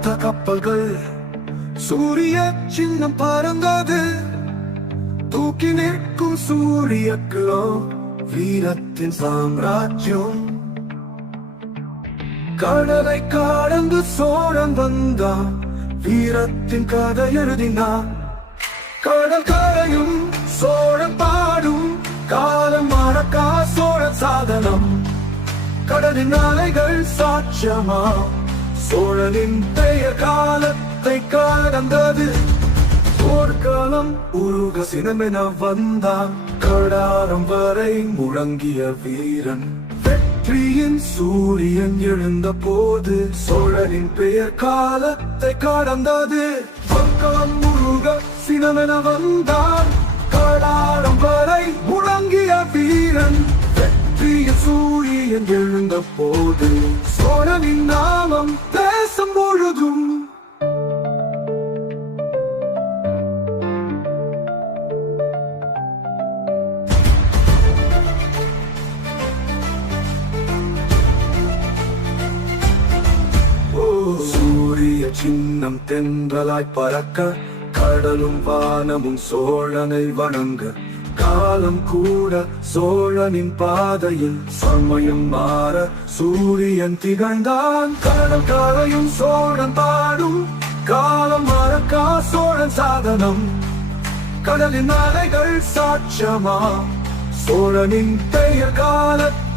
பார்த்த கப்பல்கள் சூரிய சின்னம் பறந்தது. தூக்கி நிற்கும் சூரியக்குளோ வீரத்தின் சாம்ராஜ்யம். கடலை கடந்து சோழன் வந்தான், வீரத்தின் கதை எழுதினான். கடல் கரையும் சோழன் பாடும், காலம் மறக்கா சோழன் சாதனம். கடலின் அலைகள் சாட்சியமா, சோழனின் பெயர் காலத்தை கடந்தது. போர்க்காலம் உருக சினமென வந்தான், கடாரம் வரை முழங்கிய வீரன். வெற்றியின் சூரியன் எழுந்த போது சோழனின் பெயர் காலத்தை கடந்தது. போர்க்காலம் உருக சினமென வந்தான், கடாரம் வரை முழங்கிய வீரன். வெற்றியின் சூரியன் எழுந்த போது சோழனின் நாமம் தேசம் முழுதும். சூரிய சின்னம் தென்றலாய் பறக்க, கடலும் வானமும் சோழனை வணங்க. காலம் கூட சோழனின் பாதையில், சமயம் மாற சூரியன் திகழ்ந்தான். கடல் கரையும் சோழன் பாடும், காலம் மறக்கா சோழன் சாதனம். கடலின் அலைகள் சாட்சியமா, சோழனின் பெயர் காலத்தை